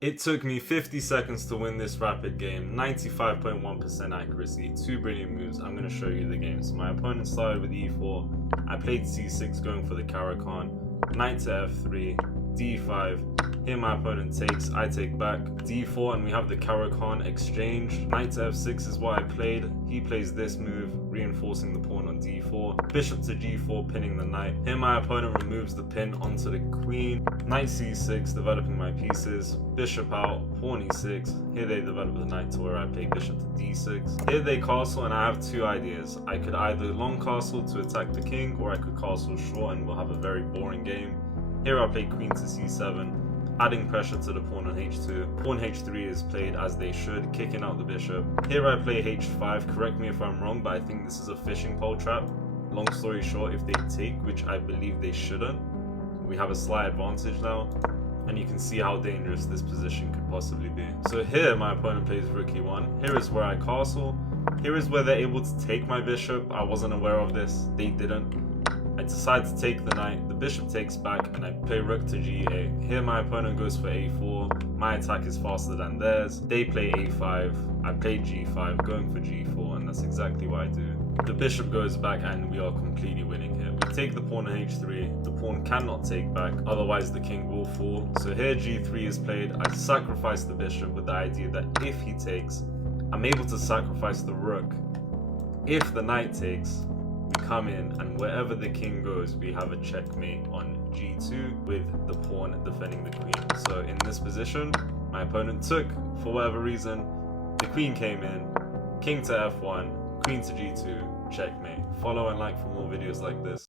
It took me 50 seconds to win this rapid game, 95.1% accuracy, 2 brilliant moves. I'm going to show you the game. So my opponent started with e4, I played c6 going for the Caro-Kann, knight to f3, d5, here my opponent takes, I take back, d4, and we have the Caro-Kann exchange. Knight to f6 is what I played, he plays this move, reinforcing the pawn on d4, bishop to g4, pinning the knight. Here my opponent removes the pin onto the queen, knight c6, developing my pieces, bishop out, pawn e6, here they develop the knight to where I play bishop to d6. Here they castle, and I have two ideas. I could either long castle to attack the king, or I could castle short and we'll have a very boring game. Here I play queen to c7, adding pressure to the pawn on h2. Pawn h3 is played as they should, kicking out the bishop. Here I play h5, correct me if I'm wrong, but I think this is a fishing pole trap. Long story short, if they take, which I believe they shouldn't, we have a slight advantage now, and you can see how dangerous this position could possibly be. So here my opponent plays rook e1, here is where I castle, here is where they're able to take my bishop. I wasn't aware of this, they didn't. I decide to take the knight, the bishop takes back, and I play rook to g8. Here my opponent goes for a4, my attack is faster than theirs. They play a5, I play g5, going for g4, and that's exactly what I do. The bishop goes back and we are completely winning here. We take the pawn on h3, the pawn cannot take back, otherwise the king will fall. So here g3 is played, I sacrifice the bishop with the idea that if he takes, I'm able to sacrifice the rook. If the knight takes, we come in, and wherever the king goes, we have a checkmate on g2 with the pawn defending the queen. So in this position, my opponent took, for whatever reason, the queen came in, king to f1, queen to g2, checkmate. Follow and like for more videos like this.